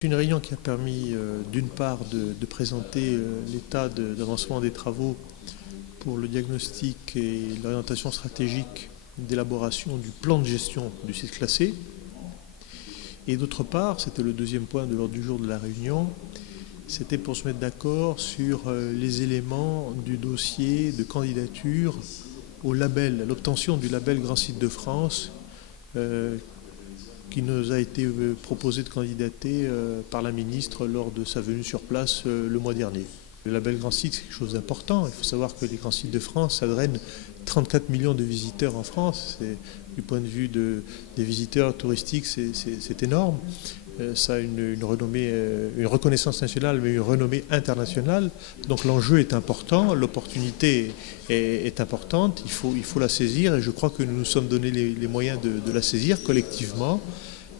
Une réunion qui a permis d'une part de présenter l'état d'avancement des travaux pour le diagnostic et l'orientation stratégique d'élaboration du plan de gestion du site classé. Et d'autre part, c'était le deuxième point de l'ordre du jour de la réunion, c'était pour se mettre d'accord sur les éléments du dossier de candidature au label, à l'obtention du label Grand Site de France, qui nous a été proposé de candidater par la ministre lors de sa venue sur place le mois dernier. Le label Grand Site, c'est quelque chose d'important. Il faut savoir que les Grands Sites de France, ça draine 34 millions de visiteurs en France. Du point de vue des visiteurs touristiques, c'est énorme. Ça a une renommée, une reconnaissance nationale, mais une renommée internationale. Donc l'enjeu est important, l'opportunité est importante, il faut la saisir et je crois que nous nous sommes donné les moyens de la saisir collectivement.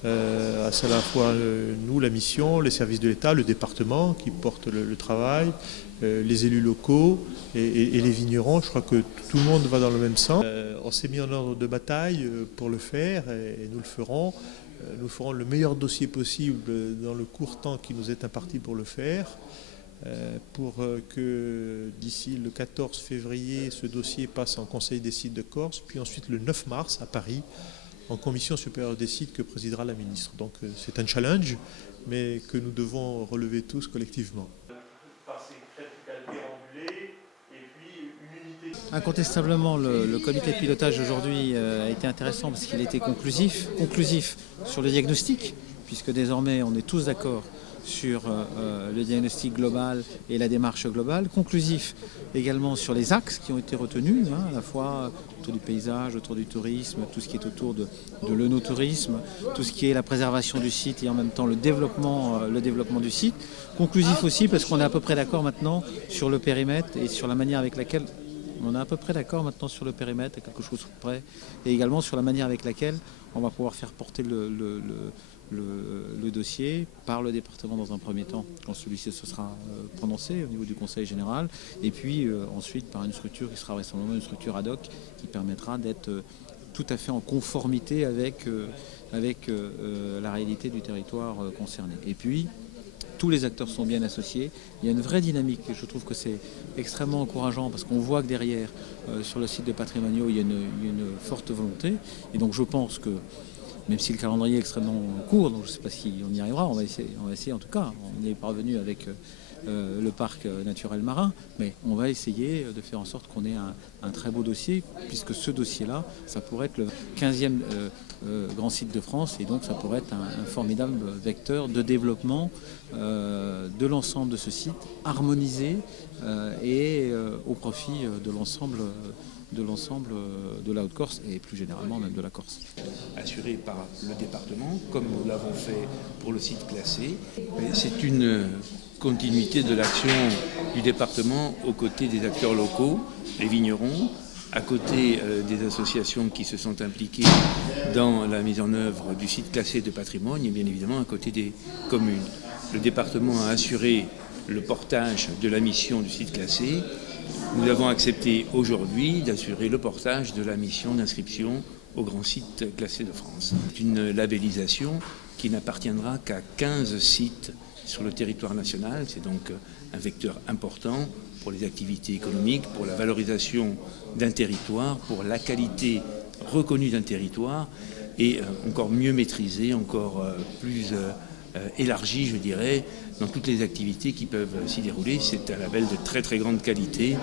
C'est à la fois nous, la mission, les services de l'État, le département qui porte le travail, les élus locaux et les vignerons. Je crois que tout le monde va dans le même sens. On s'est mis en ordre de bataille pour le faire et nous le ferons. Nous ferons le meilleur dossier possible dans le court temps qui nous est imparti pour le faire, pour que d'ici le 14 février, ce dossier passe en Conseil des sites de Corse, puis ensuite le 9 mars à Paris, en Commission supérieure des sites que présidera la ministre. Donc c'est un challenge, mais que nous devons relever tous collectivement. Incontestablement, le comité de pilotage aujourd'hui a été intéressant parce qu'il était conclusif sur le diagnostic, puisque désormais on est tous d'accord sur le diagnostic global et la démarche globale, conclusif également sur les axes qui ont été retenus, à la fois autour du paysage, autour du tourisme, tout ce qui est autour de l'œnotourisme, tout ce qui est la préservation du site et en même temps le développement du site. Conclusif aussi parce qu'on est à peu près d'accord maintenant sur le périmètre et sur la manière avec laquelle on est à peu près d'accord maintenant sur le périmètre, à quelque chose près, et également sur la manière avec laquelle on va pouvoir faire porter le dossier par le département dans un premier temps, quand celui-ci se sera prononcé au niveau du Conseil général, et puis ensuite par une structure qui sera vraisemblablement une structure ad hoc qui permettra d'être tout à fait en conformité avec la réalité du territoire concerné. Et puis, tous les acteurs sont bien associés. Il y a une vraie dynamique et je trouve que c'est extrêmement encourageant parce qu'on voit que derrière, sur le site de Patrimoniaux, il y a une forte volonté. Et donc je pense que, même si le calendrier est extrêmement court, donc je ne sais pas si on y arrivera, on va essayer en tout cas. On est parvenu avec le parc naturel marin, mais on va essayer de faire en sorte qu'on ait un très beau dossier, puisque ce dossier-là, ça pourrait être le 15e grand site de France, et donc ça pourrait être un formidable vecteur de développement de l'ensemble de ce site, harmonisé et au profit de l'ensemble de la Haute-Corse et plus généralement même de la Corse. Assuré par le département, comme nous l'avons fait pour le site classé. C'est une continuité de l'action du département aux côtés des acteurs locaux, les vignerons, à côté des associations qui se sont impliquées dans la mise en œuvre du site classé de patrimoine et bien évidemment à côté des communes. Le département a assuré le portage de la mission du site classé. Nous avons accepté aujourd'hui d'assurer le portage de la mission d'inscription au grand site classé de France. C'est une labellisation qui n'appartiendra qu'à 15 sites sur le territoire national. C'est donc un vecteur important pour les activités économiques, pour la valorisation d'un territoire, pour la qualité reconnue d'un territoire et encore mieux maîtrisée, encore plus élargie, je dirais, dans toutes les activités qui peuvent s'y dérouler. C'est un label de très très grande qualité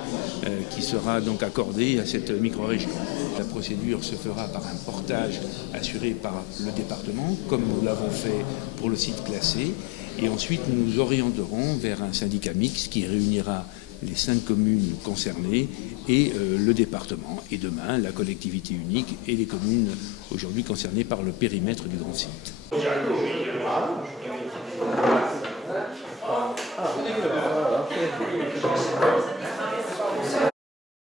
qui sera donc accordé à cette micro-région. La procédure se fera par un portage assuré par le département, comme nous l'avons fait pour le site classé, et ensuite nous nous orienterons vers un syndicat mixte qui réunira les 5 communes concernées et le département, et demain la collectivité unique et les communes aujourd'hui concernées par le périmètre du grand site.